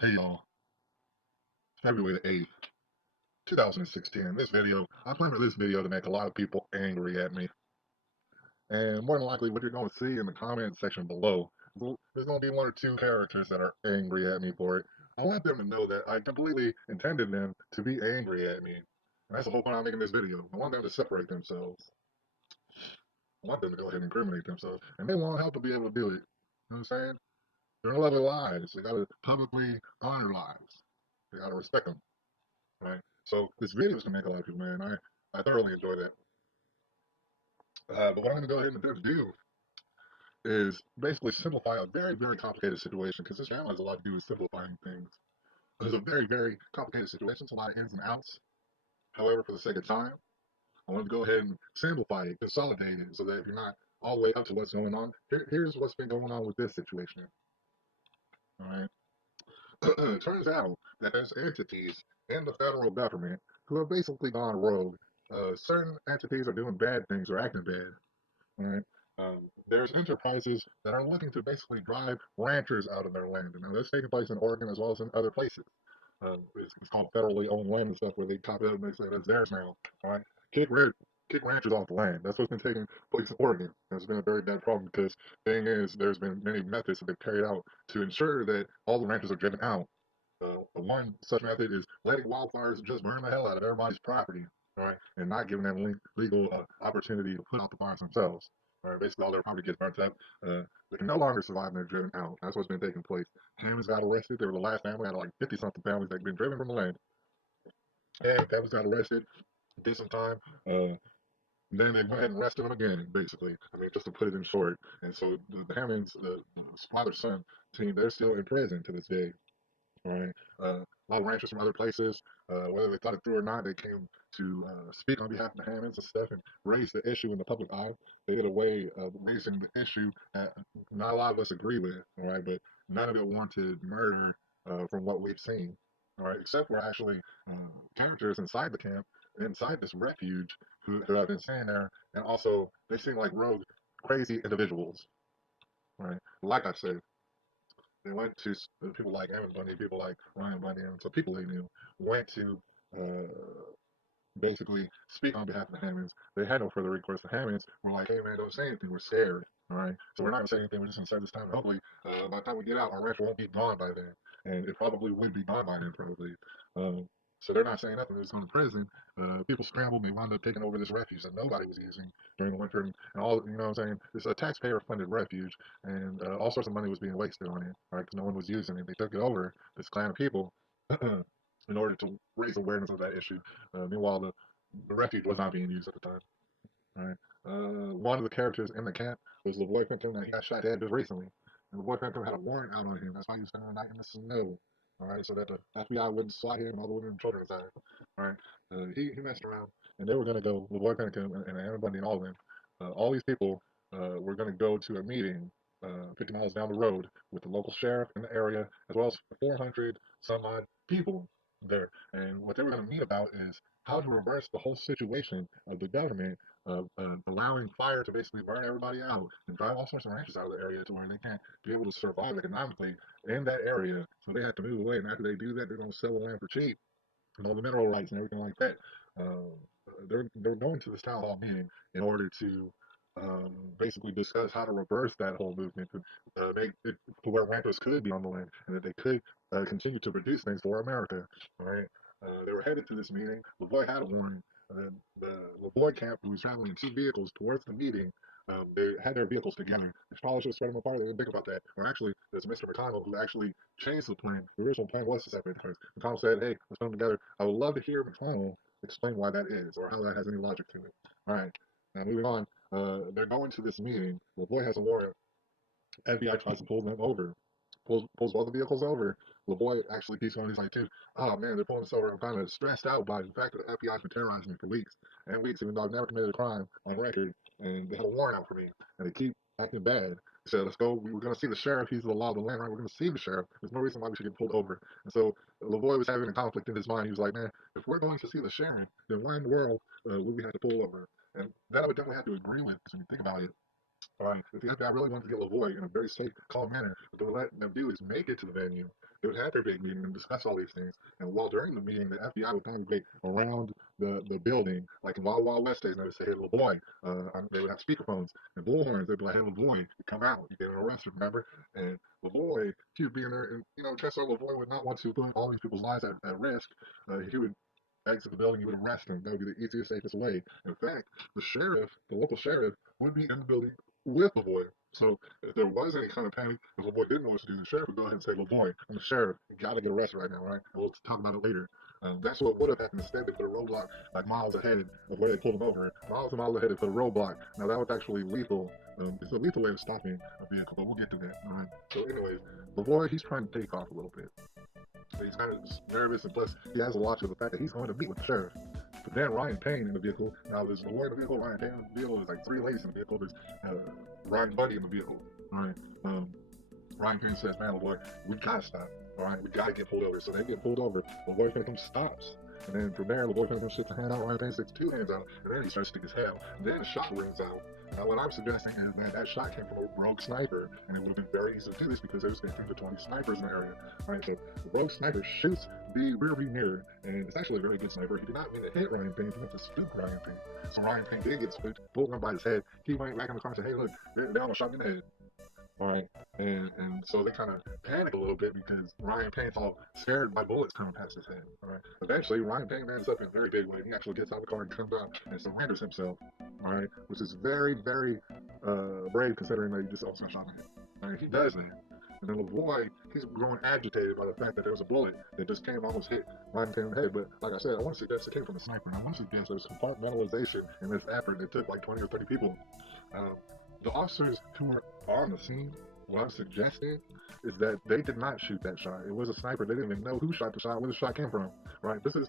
Hey y'all, February the 8th, 2016. I plan for this video to make a lot of people angry at me. And more than likely, what you're going to see in the comment section below, there's going to be one or two characters that are angry at me for it. I want them to know that I completely intended them to be angry at me. And that's the whole point of making this video. I want them to separate themselves. I want them to go ahead and incriminate themselves. And they won't have to be able to do it. You know what I'm saying? They're gonna live their lives. They gotta publicly honor lives. They gotta respect them. Right? So this video is gonna make a lot of people mad. I thoroughly enjoy that. But what I'm gonna go ahead and attempt to do is basically simplify a very complicated situation because this channel has a lot to do with simplifying things. It's a very complicated situation. It's a lot of ins and outs. However, for the sake of time, I want to go ahead and simplify it, consolidate it, so that if you're not all the way up to what's going on, here's what's been going on with this situation. All right. It turns out that there's entities in the federal government who have basically gone rogue. Certain entities are doing bad things or acting bad. All right. There's enterprises that are looking to basically drive ranchers out of their land. And now that's taking place in Oregon as well as in other places. It's called federally owned land and stuff where they cop it up and they say that's theirs now. All right. Kick, kick ranchers off the land. That's what's been taking place in Oregon. It's been a very bad problem because the thing is, there's been many methods that they've carried out to ensure that all the ranchers are driven out. One such method is letting wildfires just burn the hell out of everybody's property, all right, and not giving them legal opportunity to put out the fires themselves. All right, basically all their property gets burnt up. They can no longer survive and they're driven out. That's what's been taking place. Hammonds got arrested. They were the last family out of like 50 something families that had been driven from the land. And families got arrested, did some time. Then they went ahead and arrested them again, basically. I mean, just to put it in short. And so the Hammonds, the father-son team, they're still in prison to this day. All right. A lot of ranchers from other places, whether they thought it through or not, they came to speak on behalf of the Hammonds and stuff and raise the issue in the public eye. They did a way of raising the issue that not a lot of us agree with, all right, but none of it wanted murder from what we've seen, all right, except for actually characters inside the camp, inside this refuge, who have been staying there, and also they seem like rogue, crazy individuals, right? Like I said, they went to people like Aaron Bundy, people like Ryan Bundy, and so people they knew went to uh, basically speak on behalf of the Hammonds. They had no further recourse. The Hammonds were like, "Hey man, don't say anything. We're scared. All right, so we're not gonna say anything. We're just gonna say this time. Hopefully, by the time we get out, our ranch won't be gone by then, and it probably would be gone by then, probably." Um, so they're not saying nothing. They're just going to prison. People scrambled. They wound up taking over this refuge that nobody was using during the winter, and all you know what I'm saying. It's a taxpayer-funded refuge, and all sorts of money was being wasted on it, right? Because no one was using it. They took it over. This clan of people. In order to raise awareness of that issue. Meanwhile, the refuge was not being used at the time. Right. One of the characters in the camp was the boy Phantom that he got shot dead just recently. And the boy Phantom had a warrant out on him. That's why he was spending the night in the snow. All right, so that the FBI wouldn't swat him and all the women and children inside. All right, he messed around, and they were gonna go. The boy Phantom and Aaron Bundy and all of them, all these people were gonna go to a meeting 50 miles down the road with the local sheriff in the area, as well as 400 some odd people there. And what they were gonna meet about is how to reverse the whole situation of the government allowing fire to basically burn everybody out and drive all sorts of ranchers out of the area to where they can't be able to survive economically in that area. So they have to move away. And after they do that, they're going to sell the land for cheap and all the mineral rights and everything like that. Um, they're going to this town hall meeting in order to basically discuss how to reverse that whole movement to make it to where ranchers could be on the land and that they could continue to produce things for America. All right. They were headed to this meeting. LeBoy had a warrant. The LeBoy camp, who was traveling in two vehicles towards the meeting, they had their vehicles together. They probably should have spread them apart. They didn't think about that. Or actually, there's Mr. McConnell who actually changed the plan. The original plan was to separate the cars. McConnell said, "Hey, let's put them together." I would love to hear McConnell explain why that is or how that has any logic to it. All right. Now moving on. They're going to this meeting. LeBoy has a warrant. FBI tries to pull them over, pulls all the vehicles over. LeBoy actually keeps going. He's like, "Dude, oh man, they're pulling us over. I'm kind of stressed out by the fact that the FBI's been terrorizing me for weeks and weeks, even though I've never committed a crime on record. And they have a warrant out for me, and they keep acting bad." He said, "Let's go. We're going to see the sheriff. He's the law of the land, right? We're going to see the sheriff. There's no reason why we should get pulled over." And so LeBoy was having a conflict in his mind. He was like, "Man, if we're going to see the sheriff, then why in the world would we have to pull over?" And that I would definitely have to agree with when you think about it. Right. If the FBI really wanted to get LaVoy in a very safe, calm manner, what they would let them do is make it to the venue. They would have their big meeting and discuss all these things. And while during the meeting, the FBI would congregate around the building, like in Wild Wild West days, and they would say, "Hey, LaVoy," they would have speakerphones and bullhorns. They'd be like, "Hey, LaVoy, come out. You're getting arrested, remember?" And LaVoy, he would be in there, and Chester LaVoy would not want to put all these people's lives at risk. He would exit the building, you would arrest him. That would be the easiest, safest way. In fact, the local sheriff, would be in the building with LaVoy. So if there was any kind of panic, if LaVoy didn't know what to do, the sheriff would go ahead and say, "LaVoy, I'm the sheriff. You got to get arrested right now, right?" And we'll talk about it later. That's what would have happened. Instead, they put a roadblock like miles ahead of where they pulled him over. Miles and miles ahead, they put a roadblock. Now, that was actually lethal. It's a lethal way of stopping a vehicle, but we'll get to that. All right. So, anyways, LaVoy, he's trying to take off a little bit. He's kind of nervous, and plus, he has a watch of the fact that he's going to meet with the sheriff. But then Ryan Payne in the vehicle. Now, there's LaVoy in the vehicle, Ryan Payne in the vehicle. There's like three ladies in the vehicle. There's Ryan Bundy in the vehicle. All right. Ryan Payne says, "Man, LaVoy, we gotta stop. All right, we gotta get pulled over." So they get pulled over. LaVoy Payne stops. And then from there, LaVoy Payne sticks a hand out. Ryan Payne sticks two hands out. And then he starts to stick his head out. And then a shot rings out. Now, what I'm suggesting is that shot came from a rogue sniper, and it would have been very easy to do this because there's 15 to 20 snipers in the area. All right, so the rogue sniper shoots the rearview mirror, and it's actually a very good sniper. He did not mean to hit Ryan Payne, he meant to spook Ryan Payne. So Ryan Payne did get spooked, pulled him by his head. He went back in the car and said, "Hey, look, they almost shot me in the head." All right, and so they kind of panic a little bit because Ryan Payne's all scared by bullets coming past his head. All right, eventually Ryan Payne ends up in a very big way. He actually gets out of the car and comes out and surrenders himself. All right, which is very, very brave considering that he just also shot him. All right, he does that. And then LaVoy, he's growing agitated by the fact that there was a bullet that just came almost hit Ryan Payne in the head. But like I said, I want to suggest it came from the sniper. And I want to suggest there's compartmentalization in this effort that took like 20 or 30 people. The officers who were on the scene, what I'm suggesting is that they did not shoot that shot. It was a sniper. They didn't even know who shot the shot, where the shot came from. Right? This is